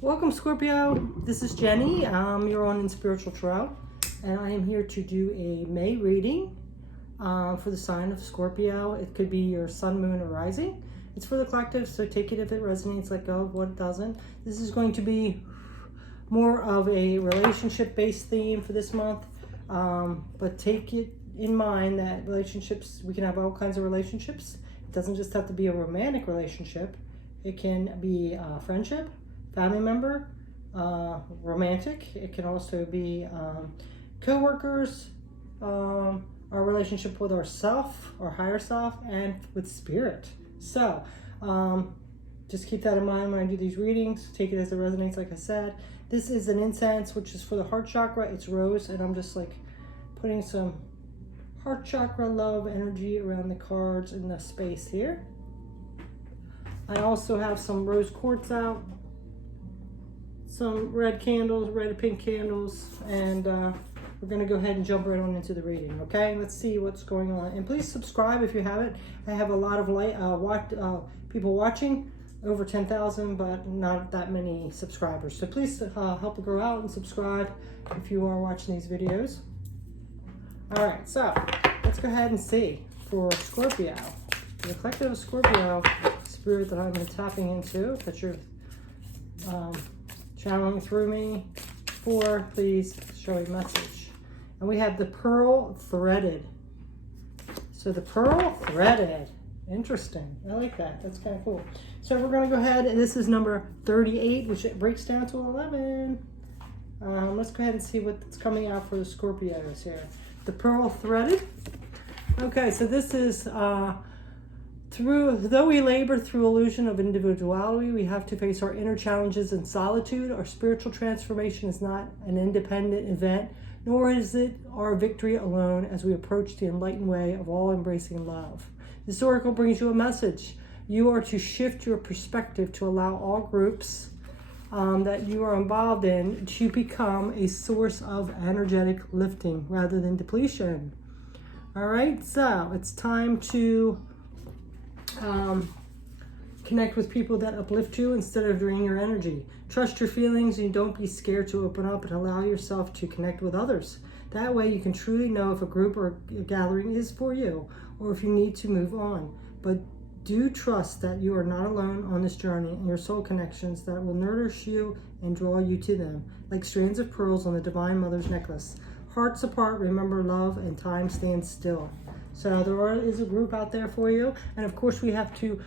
Welcome, Scorpio. This is Jenny. You're on in Spiritual Tarot, and I am here to do a May reading for the sign of Scorpio. It could be your sun, moon, or rising. It's for the collective, so take it if it resonates, let go of what it doesn't. This is going to be more of a relationship-based theme for this month, but take it in mind that relationships, we can have all kinds of relationships. It doesn't just have to be a romantic relationship. It can be a friendship, family member, romantic. It can also be co-workers, our relationship with ourself, our higher self, and with spirit. So just keep that in mind when I do these readings. Take it as it resonates, like I said. This is an incense, which is for the heart chakra. It's rose, and I'm just like putting some heart chakra love energy around the cards in the space here. I also have some rose quartz out, some red candles, red and pink candles, and we're going to go ahead and jump right on into the reading, okay? Let's see what's going on. And please subscribe if you haven't. I have a lot of people watching, over 10,000, but not that many subscribers. So please help grow out and subscribe if you are watching these videos. All right, so let's go ahead and see for Scorpio. The collective of Scorpio, spirit that I'm tapping into, that you're channeling through me for, please show a message. And we have the pearl threaded. So the pearl threaded. Interesting. I like that. That's kind of cool. So we're going to go ahead, and this is number 38, which it breaks down to 11. Let's go ahead and see what's coming out for the Scorpios here. The pearl threaded. Okay, so this is though we labor through illusion of individuality, we have to face our inner challenges in solitude. Our spiritual transformation is not an independent event, nor is it our victory alone as we approach the enlightened way of all-embracing love. This oracle brings you a message. You are to shift your perspective to allow all groups that you are involved in to become a source of energetic lifting rather than depletion. All right, so it's time to connect with people that uplift you instead of draining your energy. Trust your feelings and don't be scared to open up and allow yourself to connect with others. That way you can truly know if a group or a gathering is for you or if you need to move on. But do trust that you are not alone on this journey and your soul connections that will nourish you and draw you to them, like strands of pearls on the Divine Mother's necklace. Hearts apart, remember love, and time stands still. So there is a group out there for you. And of course we have to,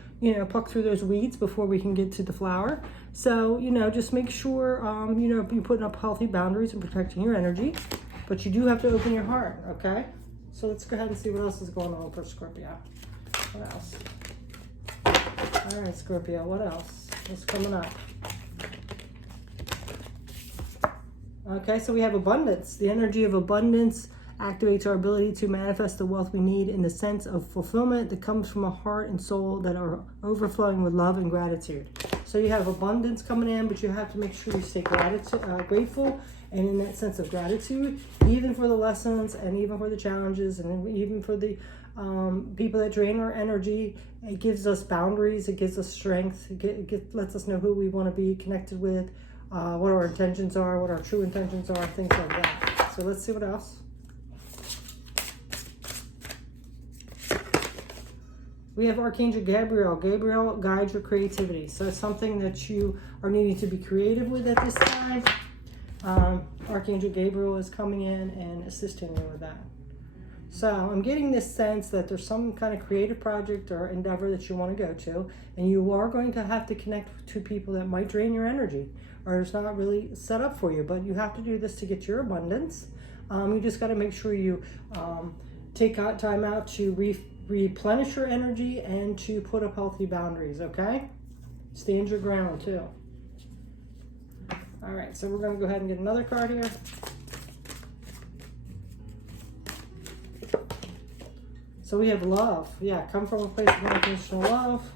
pluck through those weeds before we can get to the flower. So, just make sure, you're putting up healthy boundaries and protecting your energy. But you do have to open your heart, okay? So let's go ahead and see what else is going on for Scorpio. What else? All right, Scorpio, what else? What's coming up? Okay, so we have abundance. The energy of abundance activates our ability to manifest the wealth we need in the sense of fulfillment that comes from a heart and soul that are overflowing with love and gratitude. So you have abundance coming in, but you have to make sure you stay grateful and in that sense of gratitude, even for the lessons and even for the challenges and even for the people that drain our energy. It gives us boundaries, it gives us strength, it lets us know who we want to be connected with, what our intentions are, what our true intentions are, things like that. So let's see what else. We have Archangel Gabriel. Gabriel guides your creativity. So it's something that you are needing to be creative with at this time. Archangel Gabriel is coming in and assisting you with that. So I'm getting this sense that there's some kind of creative project or endeavor that you want to go to, and you are going to have to connect to people that might drain your energy or it's not really set up for you, but you have to do this to get your abundance. You just got to make sure you take time out to replenish your energy and to put up healthy boundaries, okay? Stand your ground too. All right, so we're going to go ahead and get another card here. So we have love. Yeah, come from a place of unconditional love,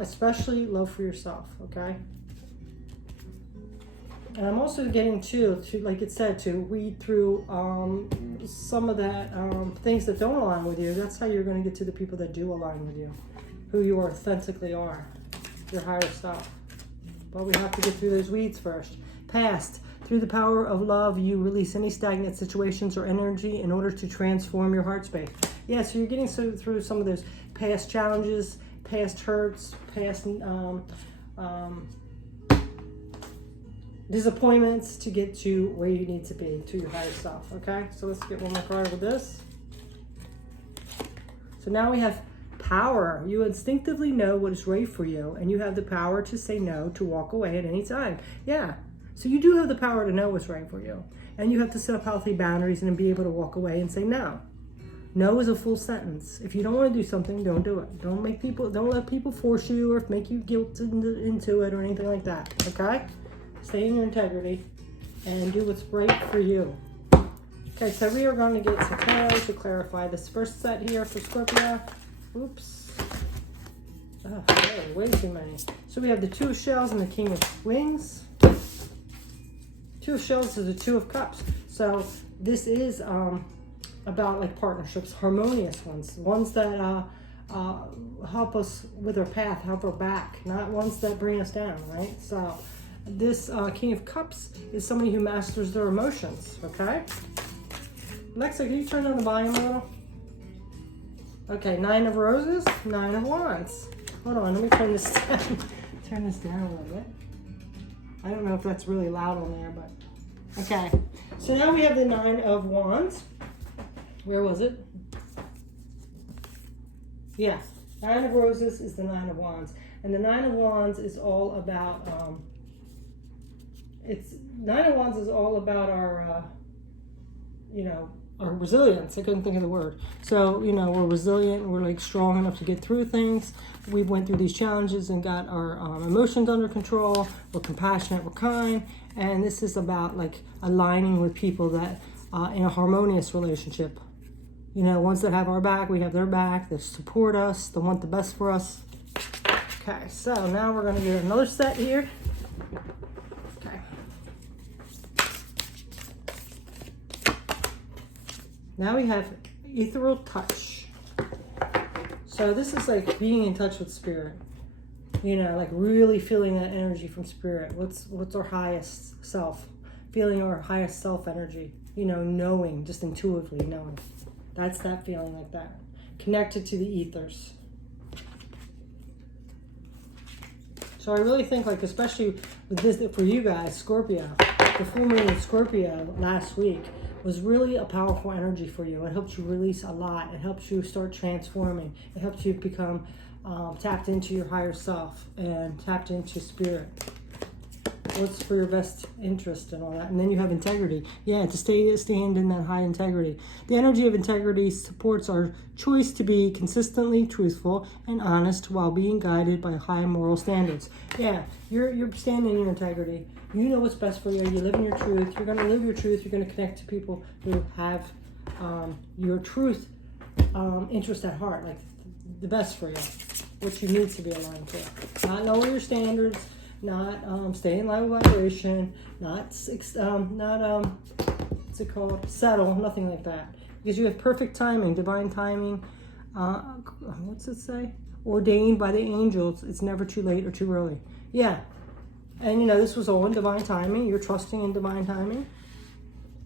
especially love for yourself, okay? And I'm also getting to like it said, to weed through some of that things that don't align with you. That's how you're going to get to the people that do align with you, who you authentically are, your higher self. but we have to get through those weeds first. Past. Through the power of love, you release any stagnant situations or energy in order to transform your heart space. Yeah, so you're getting through some of those past challenges, past hurts, past disappointments to get to where you need to be, to your higher self, okay? So let's get one more card with this. So now we have power. You instinctively know what is right for you, and you have the power to say no, to walk away at any time. Yeah, so you do have the power to know what's right for you, and you have to set up healthy boundaries and be able to walk away and say no. No is a full sentence. If you don't want to do something, don't do it. Don't let people force you or make you guilt into it or anything like that, okay? Stay in your integrity and do what's right for you. Okay, so we are going to get some tarot to clarify this first set here for Scorpio. Oops. Oh, way too many. So we have the Two of Shells and the King of Wings. Two of Shells is the Two of Cups. So this is about like partnerships, harmonious ones that help us with our path, help our back, not ones that bring us down, right? So this King of Cups is somebody who masters their emotions, okay? Alexa, can you turn down the volume a little? Okay, Nine of Roses, Nine of Wands. Hold on, let me turn this down. Turn this down a little bit. I don't know if that's really loud on there, but okay. So now we have the Nine of Wands. Where was it? Yeah, Nine of Roses is the Nine of Wands. And the Nine of Wands is all about, Nine of Wands is all about our, our resilience. I couldn't think of the word. So, we're resilient. We're like strong enough to get through things. We went through these challenges and got our emotions under control. We're compassionate. We're kind. And this is about like aligning with people that in a harmonious relationship. Ones that have our back, we have their back. They support us. They want the best for us. Okay, so now we're going to get another set here. Okay. Now we have ethereal touch. So this is like being in touch with spirit. Like really feeling that energy from spirit. What's our highest self? Feeling our highest self energy. Knowing, just intuitively knowing. That's that feeling like that. Connected to the ethers. So I really think, like, especially with this, for you guys, Scorpio, the full moon in Scorpio last week was really a powerful energy for you. It helps you release a lot. It helps you start transforming. It helps you become tapped into your higher self and tapped into spirit. What's for your best interest and all that. And then you have integrity. Yeah, to stand in that high integrity. The energy of integrity supports our choice to be consistently truthful and honest while being guided by high moral standards. Yeah, you're standing in your integrity. You know what's best for you. You live in your truth. You're going to live your truth. You're going to connect to people who have your truth interest at heart, like the best for you, what you need to be aligned to. Not lower your standards, not stay in line with vibration, not what's it called? Settle, nothing like that. Because you have perfect timing, divine timing. What's it say? Ordained by the angels. It's never too late or too early. Yeah. And this was all in divine timing. You're trusting in divine timing.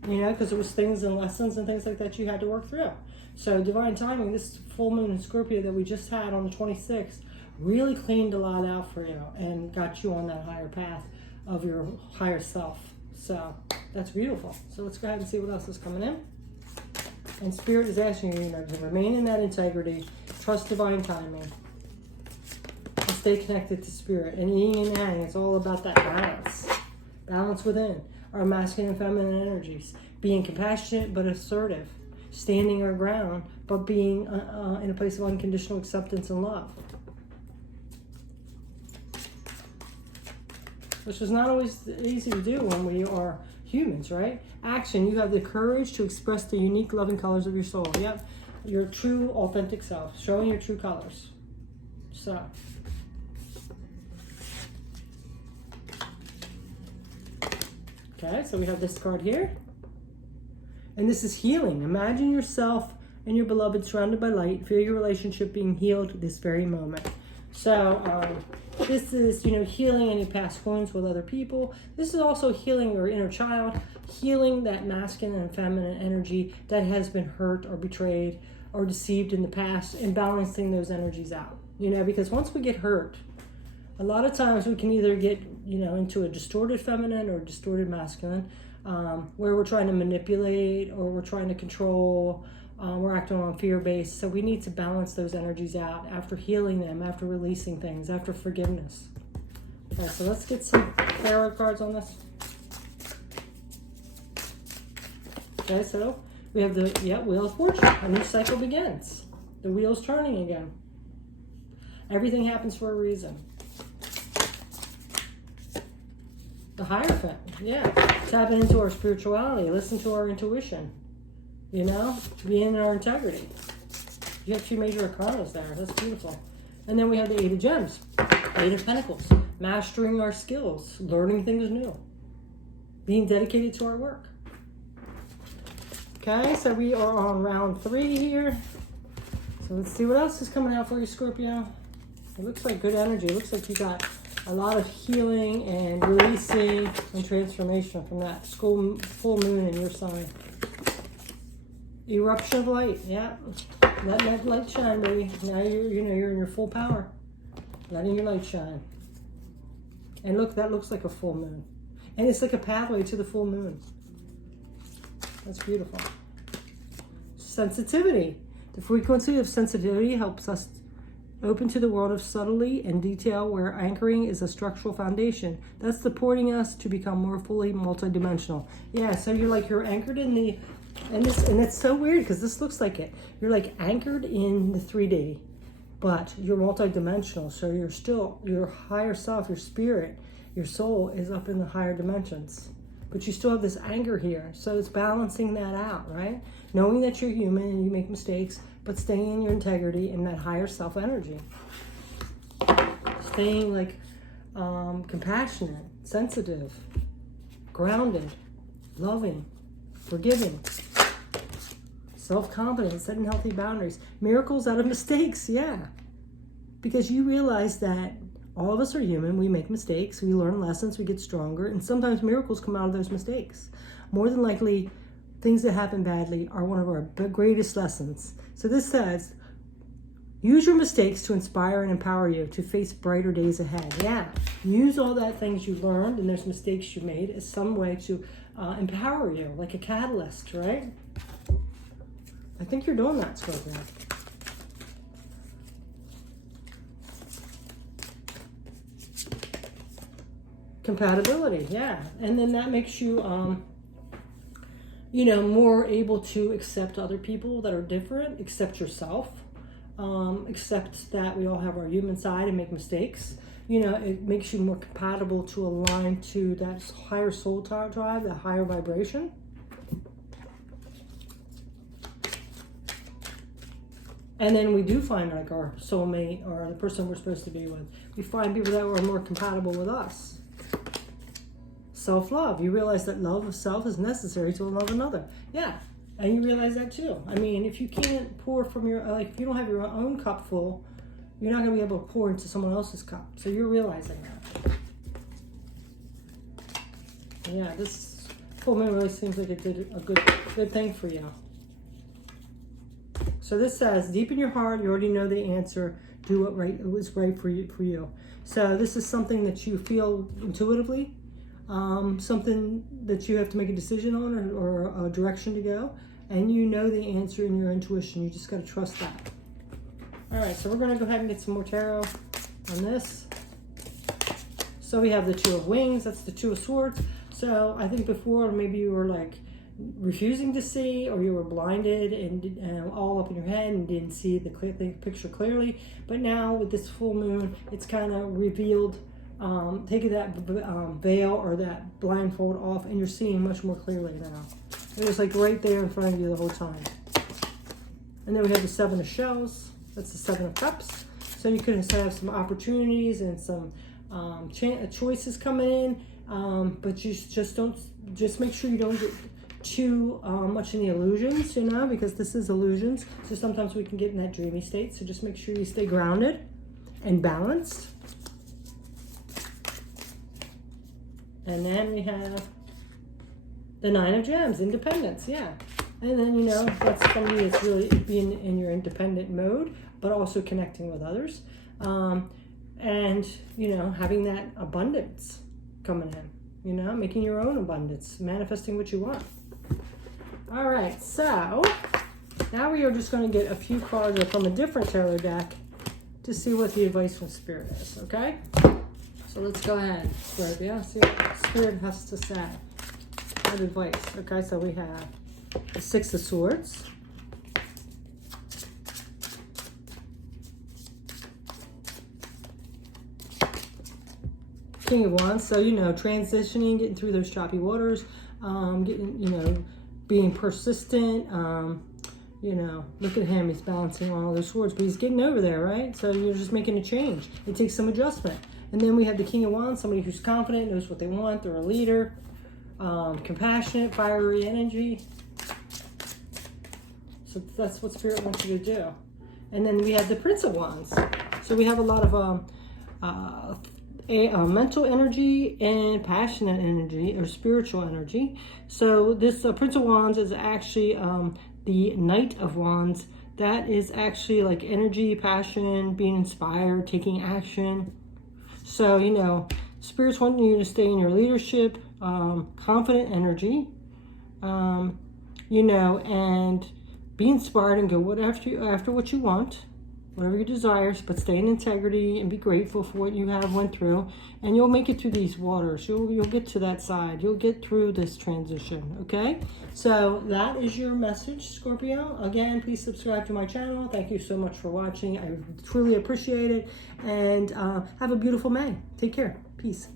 Because there was things and lessons and things like that you had to work through. So divine timing, this full moon in Scorpio that we just had on the 26th, really cleaned a lot out for you and got you on that higher path of your higher self. So that's beautiful. So let's go ahead and see what else is coming in. And Spirit is asking you, to remain in that integrity, trust divine timing, and stay connected to Spirit. And yin and yang, it's all about that balance. Balance within our masculine and feminine energies. Being compassionate but assertive. Standing our ground, but being in a place of unconditional acceptance and love. Which is not always easy to do when we are humans, right? Action, you have the courage to express the unique loving colors of your soul. Yep, your true authentic self, showing your true colors. So, okay, so we have this card here. And this is healing. Imagine yourself and your beloved surrounded by light. Feel your relationship being healed this very moment. So, This is, healing any past wounds with other people. This is also healing your inner child, healing that masculine and feminine energy that has been hurt or betrayed or deceived in the past, and balancing those energies out. Because once we get hurt, a lot of times we can either get, into a distorted feminine or distorted masculine, where we're trying to manipulate or we're trying to control. We're acting on fear base. So we need to balance those energies out after healing them, after releasing things, after forgiveness. Okay, so let's get some tarot cards on this. Okay, so we have the Wheel of Fortune. A new cycle begins. The wheel's turning again. Everything happens for a reason. The Hierophant, tapping into our spirituality, listen to our intuition, be in our integrity. You have 2 major arcanas there. That's beautiful. And then we have the 8 of Gems, 8 of Pentacles, mastering our skills, learning things new, being dedicated to our work. Okay, so we are on round 3 here. So let's see what else is coming out for you, Scorpio. It looks like good energy. It looks like you got a lot of healing and releasing and transformation from that full moon in your sign. Eruption of light, let that light shine, baby. Now you're in your full power, letting your light shine. And look, that looks like a full moon, and it's like a pathway to the full moon. That's beautiful. Sensitivity. The frequency of sensitivity helps us open to the world of subtlety and detail, where anchoring is a structural foundation that's supporting us to become more fully multidimensional. So you're anchored in the, and it's so weird because this looks like it. You're like anchored in the 3D, but you're multidimensional. So you're still, your higher self, your spirit, your soul is up in the higher dimensions, but you still have this anger here. So it's balancing that out, right? Knowing that you're human and you make mistakes, but staying in your integrity and that higher self energy. Staying like compassionate, sensitive, grounded, loving, forgiving, self-confident, setting healthy boundaries. Miracles out of mistakes, because you realize that all of us are human. We make mistakes, we learn lessons, we get stronger, and sometimes miracles come out of those mistakes. More than likely, things that happen badly are one of our greatest lessons. So this says, use your mistakes to inspire and empower you to face brighter days ahead. Use all that things you learned and those mistakes you made as some way to empower you, like a catalyst, right? I think you're doing that, Scorpio. Compatibility, and then that makes you more able to accept other people that are different, accept yourself, accept that we all have our human side and make mistakes. It makes you more compatible to align to that higher soul drive, that higher vibration. And then we do find like our soulmate or the person we're supposed to be with. We find people that are more compatible with us. Self-love. You realize that love of self is necessary to love another. And you realize that too. I mean, if you can't pour from your, if you don't have your own cup full, you're not going to be able to pour into someone else's cup. So you're realizing that. This full moon really seems like it did a good thing for you. So this says, deep in your heart, you already know the answer. Do what was right for you. So this is something that you feel intuitively. Something that you have to make a decision on or a direction to go, and you know the answer in your intuition. You just got to trust that. All right, so we're going to go ahead and get some more tarot on this. So we have the Two of Wings. That's the Two of Swords. So I think before maybe you were like refusing to see, or you were blinded and all up in your head and didn't see the picture clearly. But now with this full moon, it's kind of revealed. Taking that veil or that blindfold off, and you're seeing much more clearly now. It was like right there in front of you the whole time. And then we have the Seven of Shells. That's the Seven of Cups. So you could have some opportunities and some choices coming in, but you just make sure you don't get too much in the illusions, because this is illusions. So sometimes we can get in that dreamy state. So just make sure you stay grounded and balanced. And then we have the Nine of Gems, independence, yeah. And then, you know, that's somebody that's really being in your independent mode, but also connecting with others. And, you know, having that abundance coming in, you know, making your own abundance, manifesting what you want. All right, so now we are just going to get a few cards from a different tarot deck to see what the advice from Spirit is, okay? So let's go ahead, Scorpio, see what Spirit has to say. What advice? Okay, so we have the Six of Swords, King of Wands. So, you know, transitioning, getting through those choppy waters, getting, you know, being persistent. You know, look at him, he's balancing all those swords, but he's getting over there, right? So you're just making a change. It takes some adjustment. And then we have the King of Wands, somebody who's confident, knows what they want, they're a leader, compassionate, fiery energy. So that's what Spirit wants you to do. And then we have the Prince of Wands. So we have a lot of mental energy and passionate energy, or spiritual energy. So this Prince of Wands is actually the Knight of Wands. That is actually like energy, passion, being inspired, taking action. So, you know, Spirit's wanting you to stay in your leadership, confident energy, you know, and be inspired and go after what you want, whatever your desires, but stay in integrity and be grateful for what you have went through, and you'll make it through these waters. You'll get to that side. You'll get through this transition, okay? So that is your message, Scorpio. Again, please subscribe to my channel. Thank you so much for watching. I truly appreciate it, and have a beautiful May. Take care. Peace.